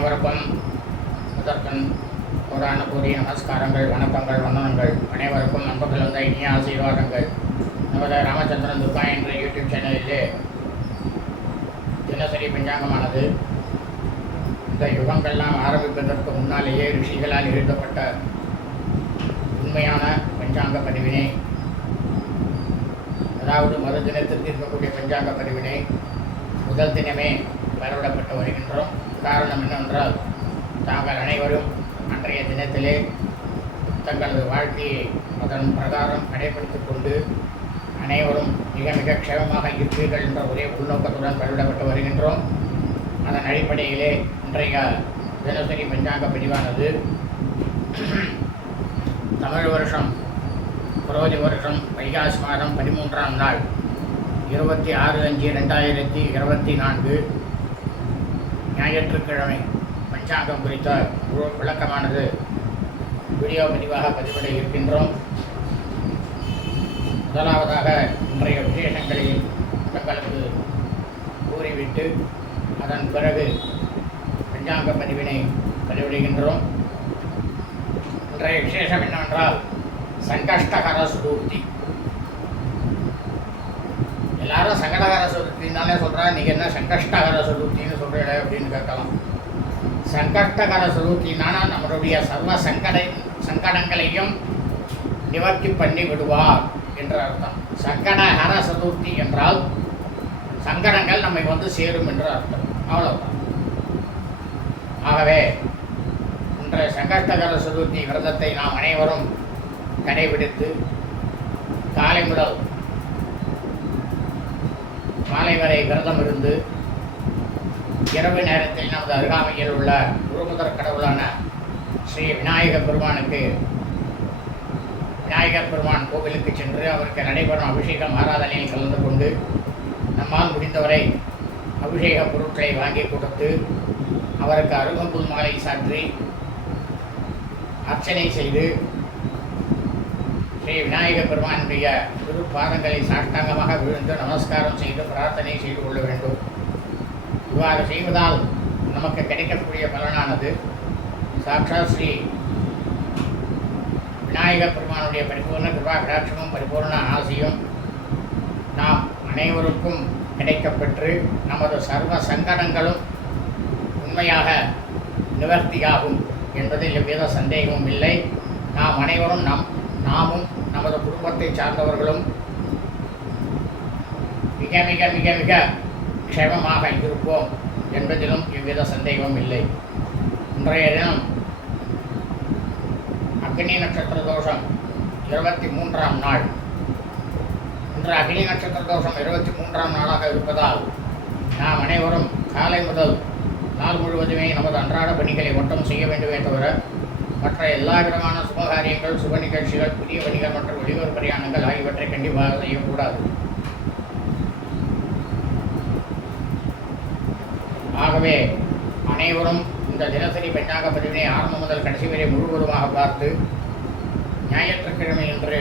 அனைவருக்கும் முதற்கண் புராண கூறிய நமஸ்காரங்கள் வணக்கங்கள் வந்தனங்கள். அனைவருக்கும் அன்பு வந்த இனிய ஆசீர்வாதங்கள். நமது ராமச்சந்திரன் துர்கா என்ற யூடியூப் சேனலிலே தினசரி பஞ்சாங்கமானது. இந்த யுகங்கள்லாம் ஆரம்பிப்பதற்கு முன்னாலேயே ரிஷிகளால் எழுதப்பட்ட உண்மையான பஞ்சாங்க பதிவினை அதாவது மறு தினத்திற்கு இருக்கக்கூடிய பஞ்சாங்க பதிவினை முதல் தினமே வரவிடப்பட்டு வருகின்றோம். காரணம் என்னவென்றால் தாங்கள் அனைவரும் அன்றைய தினத்திலே தங்களது வாழ்க்கையை அதன் பிரகாரம் கடைபிடித்துக் கொண்டு அனைவரும் மிக மிக க்ஷேமமாக இருப்பீர்கள் என்ற ஒரே உள்நோக்கத்துடன் பதிவிடப்பட்டு வருகின்றோம். அதன் அடிப்படையிலே இன்றைய தினசரி பஞ்சாங்க பதிவானது தமிழ் வருஷம் புரோதி வருஷம் வைகாசி மாதம் பதிமூன்றாம் நாள் இருபத்தி ஆறு அஞ்சு ரெண்டாயிரத்தி இருபத்தி நான்கு ஞாயிற்றுக்கிழமை பஞ்சாங்கம் குறித்த விளக்கமானது வீடியோ பதிவாக பதிவிட இருக்கின்றோம் முதலாவதாக இன்றைய விசேஷங்களை தங்களுக்கு கூறிவிட்டு அதன் பிறகு பஞ்சாங்க பதிவினை பதிவிடுகின்றோம். இன்றைய விசேஷம் என்னவென்றால் சங்கஷ்டகர சதுர்த்தி எல்லாரும் சங்கடகர சதுர்த்தினாலே சொல்கிறா நீங்கள் என்ன சங்கஷ்டகர சதுர்த்தின்னு சொல்கிறீங்க அப்படின்னு கேட்கலாம். சங்கஷ்டகர சதுர்த்தினானா நம்மளுடைய சர்வ சங்கட சங்கடங்களையும் நிவர்த்தி பண்ணி விடுவார் என்ற அர்த்தம். சங்கடஹர சதுர்த்தி என்றால் சங்கடங்கள் நம்மை வந்து சேரும் என்று அர்த்தம். அவ்வளவுதான். ஆகவே இன்றைய சங்கஷ்டகர சதுர்த்தி விரதத்தை நாம் அனைவரும் கடைபிடித்து காலை முதல் மாலை வரை விரதம் இருந்து இரவு நேரத்தில் நமது அருகாமையில் உள்ள குருமுதற் கடவுளான ஸ்ரீ விநாயக பெருமானுக்கு விநாயகர் பெருமான் கோவிலுக்கு சென்று அவருக்கு நடைபெறும் அபிஷேகம் ஆராதனையில் கலந்து கொண்டு நம்மால் முடிந்தவரை அபிஷேக பொருட்களை வாங்கி கொடுத்து அவருக்கு அருகம்புல் மாலை சாற்றி அர்ச்சனை செய்து ஸ்ரீ விநாயக பெருமானுடைய திரு பாதங்களை சாஷ்டாங்கமாக விழுந்து நமஸ்காரம் செய்து பிரார்த்தனை செய்து கொள்ள வேண்டும். இவ்வாறு செய்வதால் நமக்கு கிடைக்கக்கூடிய பலனானது சாட்சாத் ஸ்ரீ விநாயக பெருமானுடைய பரிபூர்ண கிருபா கடாட்சமும் பரிபூர்ண ஆசையும் நாம் அனைவருக்கும் கிடைக்கப்பெற்று நமது சர்வ சங்கடங்களும் உண்மையாக நிவர்த்தியாகும் என்பதில் எவ்வித சந்தேகமும் இல்லை. நாம் அனைவரும் நம் நாமும் நமது குடும்பத்தை சார்ந்தவர்களும் மிக மிக மிக மிக க்ஷேமமாக இருப்போம் என்பதிலும் எவ்வித சந்தேகமும் இல்லை. இன்றைய தினம் அக்னி நட்சத்திர தோஷம் இருபத்தி மூன்றாம் நாள். இன்று அக்னி நட்சத்திர தோஷம் இருபத்தி மூன்றாம் நாளாக இருப்பதால் நாம் அனைவரும் காலை முதல் நாள் முழுவதுமே நமது அன்றாட பணிகளை மட்டும் செய்ய வேண்டுமே தவிர மற்ற எல்லா விதமான சுபகாரியங்கள் சுப நிகழ்ச்சிகள் புதிய வணிகர் மற்றும் வெளியூர் பிரயாணங்கள் ஆகியவற்றை கண்டிப்பாக செய்யக்கூடாது. ஆகவே அனைவரும் இந்த தினசரி பெண்ணாக பதிவினை ஆரம்பம் முதல் கடைசி வரை முழுவதுமாக பார்த்து ஞாயிற்றுக்கிழமை என்று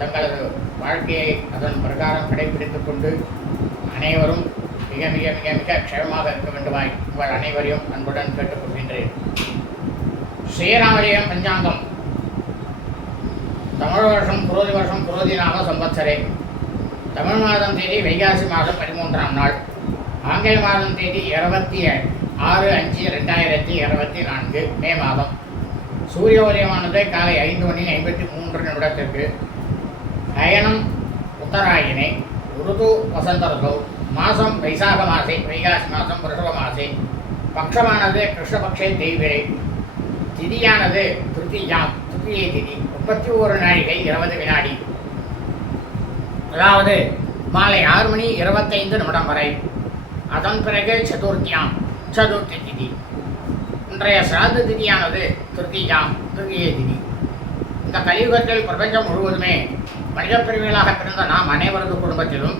தங்களது வாழ்க்கையை அதன் பிரகாரம் கடைபிடித்துக் கொண்டு அனைவரும் மிக மிக மிக மிக க்ஷேமமாக இருக்க வேண்டுமாய் உங்கள் அனைவரையும் அன்புடன் கேட்டுக்கொள்கின்றேன். ஸ்ரீராமஜெயம் பஞ்சாங்கம். தமிழ் வருஷம் புரோதி வருஷம் புரோதி நாம சம்பத்சரே. தமிழ் மாதம் தேதி வைகாசி மாதம் பதிமூன்றாம் நாள். ஆங்கில மாதம் தேதி இருபத்தி ஆறு அஞ்சு ரெண்டாயிரத்தி இருபத்தி நான்கு மே மாதம். சூரிய உதயமானது காலை ஐந்து மணி ஐம்பத்தி மூன்று நிமிடத்திற்கு. அயனம் உத்தராயணே. ருது வசந்த ருது. மாதம் வைசாக மாசே வைகாசி மாதம் ரிஷப மாசே. பக்ஷமானது கிருஷ்ணபக்ஷே தெய்விரை திதியானது திருத்தியா திருத்தியை திதி. முப்பத்தி ஒரு நாழிகை இருபது வினாடி. அதாவது மாலை ஆறு மணி இருபத்தைந்து நிமிடம் வரை. அதன் பிறகு சதுர்த்தியாம். சதுர்த்தி திதி. இன்றைய சிராத திதியானது திருத்தியாம். திருத்தியை திதி. இந்த கலியுகத்தில் பிரபஞ்சம் முழுவதுமே மனித பிரிவுகளாக பிறந்த நாம் அனைவரது குடும்பத்திலும்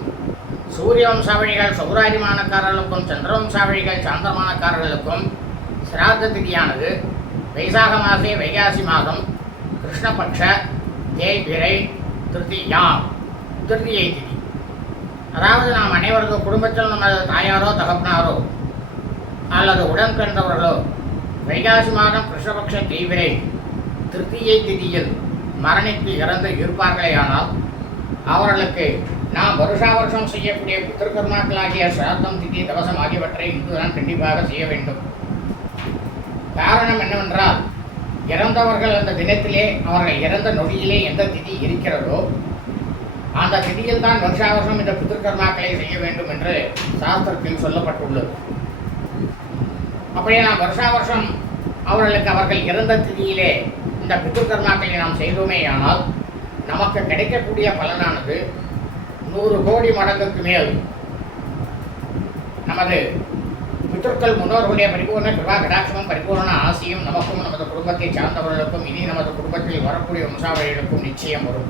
சூரிய வம்சாவழிகள் சௌராஜிமானக்காரர்களுக்கும் சந்திர வம்சாவழிகள் சாந்திரமானக்காரர்களுக்கும் சிராத திதியானது வைசாக மாசே வைகாசி மாதம் கிருஷ்ணபக்ஷ தேய்பிரை திருத்தியாம் திருத்தியை திதி அதாவது நாம் அனைவருக்கும் குடும்பத்தில் நமது தாயாரோ தகப்பனாரோ அல்லது உடன் கண்டவர்களோ வைகாசி மாதம் கிருஷ்ணபக்ஷ தீவிரை திருத்தியை திதியில் மரணித்து இறந்து இருப்பார்களேயானால் அவர்களுக்கு நாம் வருஷா வருஷம் செய்யக்கூடிய பித்திருக்கர்மாக்களாகிய சிராத்தம் திதி தவசம் ஆகியவற்றை இன்றுதான் கண்டிப்பாக செய்ய வேண்டும். காரணம் என்னவென்றால் இறந்தவர்கள் அந்த தினத்திலே அவர்கள் இறந்த நொடியிலே எந்த திதி இருக்கிறதோ அந்த திதியில் தான் வருஷா வருஷம் இந்த பித்திருக்கர்மாக்களை செய்ய வேண்டும் என்று சாஸ்திரத்தில் சொல்லப்பட்டுள்ளது. அப்படியே நாம் வருஷா வருஷம் அவர்களுக்கு அவர்கள் இறந்த திதியிலே இந்த பித்திருக்கர்மாக்களை நாம் செய்தோமேயானால் நமக்கு கிடைக்கக்கூடிய பலனானது நூறு கோடி மடங்குக்கு மேல் நமது பித்தர்கள் முன்னோர்களுடைய பரிபூர்ண கிருபா கடாட்சமும் பரிபூர்ண ஆசியும் நமக்கும் நமது குடும்பத்தை சார்ந்தவர்களுக்கும் இனி நமது குடும்பத்தில் வரக்கூடிய வம்சாவளிகளுக்கும் நிச்சயம் வரும்.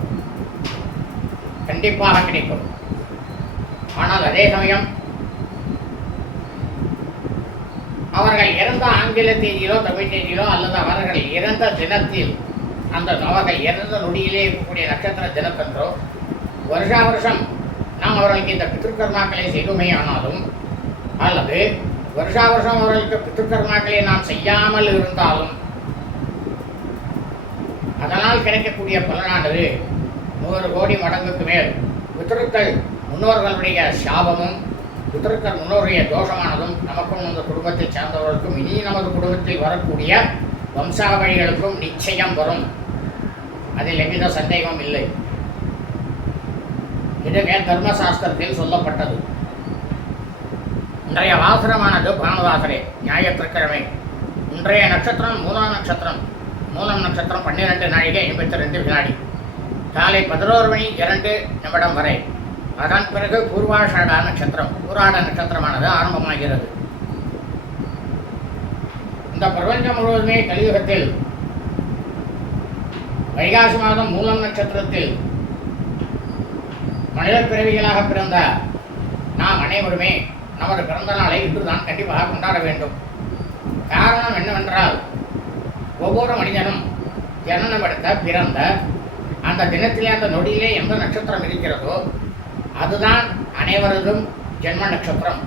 கண்டிப்பாக கிடைக்கும். ஆனால் அதே சமயம் அவர்கள் இறந்த ஆங்கில தேதியிலோ தமிழ் தேதியிலோ அல்லது அவர்கள் இறந்த தினத்தில் அந்த அவர்கள் இறந்த நொடியிலே இருக்கக்கூடிய நட்சத்திர தினத்தன்றோ வருஷா வருஷம் நாம் அவர்களுக்கு இந்த பித்திருக்கர்மாக்களை செய்துமே ஆனாலும் அல்லது வருஷா வருஷம் அவர்களுக்கு பித்திருக்கர்மாக்களை நாம் செய்யாமல் இருந்தாலும் அதனால் கிடைக்கக்கூடிய பலனானது நூறு கோடி மடங்குக்கு மேல். பித்திருக்கள் முன்னோர்களுடைய சாபமும் பித்திருக்கள் முன்னோருடைய தோஷமானதும் நமக்கும் நமது குடும்பத்தை சார்ந்தவர்களுக்கும் இனி நமது குடும்பத்தில் வரக்கூடிய வம்சாவழிகளுக்கும் நிச்சயம் வரும். அதில் எவ்வித சந்தேகம் இல்லை. இதுவே தர்மசாஸ்திரத்தில் சொல்லப்பட்டது. இன்றைய வாசனமானது பானுவாசரே ஞாயிற்றுக்கிழமை. இன்றைய நட்சத்திரம் மூலம் நட்சத்திரம். மூலம் நட்சத்திரம் பன்னிரெண்டு நாழிகை எண்பத்தி ரெண்டு வினாடி. காலை பதினோரு மணி இரண்டு நிமிடம் வரை. அதன் பிறகு பூர்வாஷாடா நட்சத்திரம் பூராட நட்சத்திரமானது ஆரம்பமாகிறது. இந்த பிரபஞ்சம் முழுவதுமே கலியுகத்தில் வைகாசி மாதம் மூலம் நட்சத்திரத்தில் மனித பிறவிகளாக பிறந்த நாம் அனைவருமே நமது பிறந்த நாளை இன்றுதான் கண்டிப்பாக கொண்டாட வேண்டும். காரணம் என்னவென்றால் ஒவ்வொரு மனிதனும் ஜனனமெடுத்த பிறந்த அந்த தினத்திலே அந்த நொடியிலே எந்த நட்சத்திரம் இருக்கிறதோ அதுதான் அனைவரதும் ஜென்ம நட்சத்திரம்.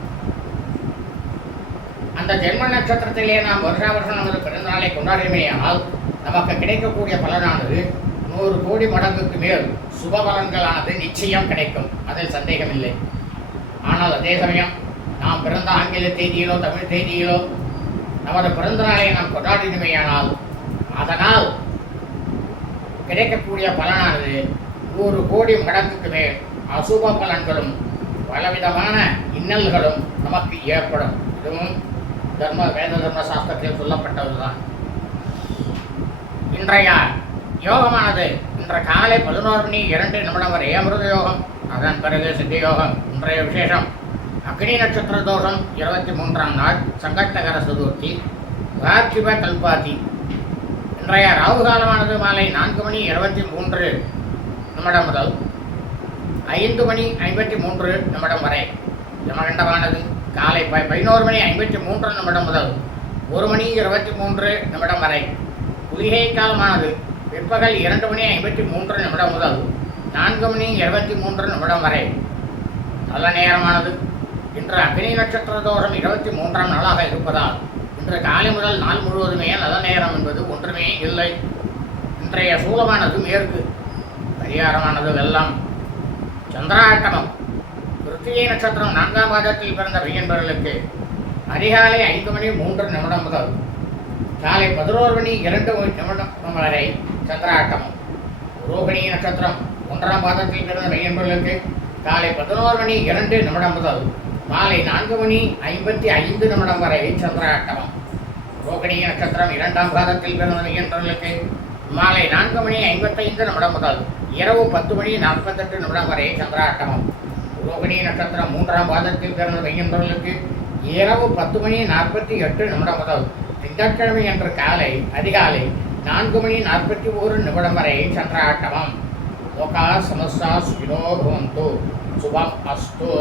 அந்த ஜென்ம நட்சத்திரத்திலே நாம் வருஷா வருஷம் நமது பிறந்த நாளை கொண்டாடுமையானால் நமக்கு கிடைக்கக்கூடிய பலனானது நூறு கோடி மடங்குக்கு மேல் சுப பலன்களானது நிச்சயம் கிடைக்கும். அதில் சந்தேகமில்லை. ஆனால் அதே சமயம் நாம் பிறந்த ஆங்கில செய்தியிலோ தமிழ் செய்தியிலோ நமது பிறந்த நாளை நாம் கொண்டாடினமையானால் அதனால் கிடைக்கக்கூடிய பலனானது நூறு கோடி மடங்குக்கு மேல் அசுப பலன்களும் பலவிதமான இன்னல்களும் நமக்கு ஏற்படும். இதுவும் தர்ம வேத தர்ம சாஸ்திரத்தில் சொல்லப்பட்டதுதான். இன்றைய யோகமானது இன்று காலை பதினோரு மணி இரண்டு நிமிடம் வரை அமிர்த யோகம் அதன் பிறகு சித்தி யோகம் இன்றைய விசேஷம். அக்னி நட்சத்திர தோஷம் இருபத்தி மூன்றாம் நாள் சங்கட்டகர சதுர்த்தி. ராஜிப கல்பாதி. இன்றைய ராகு காலமானது மாலை நான்கு மணி இருபத்தி மூன்று நிமிடம் முதல் ஐந்து மணி ஐம்பத்தி மூன்று நிமிடம் வரை. யமகண்டமானது காலை ப பதினோரு மணி ஐம்பத்தி மூன்று நிமிடம் முதல் ஒரு மணி இருபத்தி மூன்று நிமிடம் வரை. குளிகை காலமானது பிற்பகல் இரண்டு மணி ஐம்பத்தி மூன்று நிமிடம் முதல் நான்கு மணி இருபத்தி மூன்று நிமிடம் வரை. நல்ல நேரமானது இன்று அக்னி நட்சத்திர தோஷம் இருபத்தி மூன்றாம் நாளாக இருப்பதால் இன்று காலை முதல் நாள் முழுவதுமே நல்ல நேரம் என்பது ஒன்றுமே இல்லை. இன்றைய சூலமானது மேற்கு பரிகாரமானது வெள்ளம். சந்திராட்டமம் கிருத்திகை நட்சத்திரம் நான்காம் பாதத்தில் பிறந்த பையன்பர்களுக்கு அதிகாலை ஐந்து மணி மூன்று நிமிடம் முதல் காலை பதினோரு மணி இரண்டு நிமிடம் வரை சந்திராட்டமம். ரோகிணி நட்சத்திரம் ஒன்றாம் பாதத்தில் பிறந்த பையன்பர்களுக்கு காலை பதினோரு மணி இரண்டு நிமிடம் முதல் மாலை நான்கு மணி ஐம்பத்தி ஐந்து நிமிடம் வரை சந்திராட்டமம். ரோகிணி நட்சத்திரம் இரண்டாம் பாதத்தில் பிறந்த மாலை நான்கு மணி ஐம்பத்தைந்து நிமிடம் முதல் இரவு பத்து மணி நாற்பத்தெட்டு நிமிடம் வரை சந்திராட்டமம். ரோகிணி நட்சத்திரம் மூன்றாம் பாதத்தில் பிறந்த பையன்பர்களுக்கு இரவு பத்து மணி நாற்பத்தி எட்டு நிமிடம் முதல் திங்கட்கிழமை அன்று காலை அதிகாலை நான்கு மணி நாற்பத்தி ஒரு நிமிடம் வரை சந்திராட்டமம். லோகா சமஸ்தா சுகினோ பவந்து. சுபம் அஸ்து.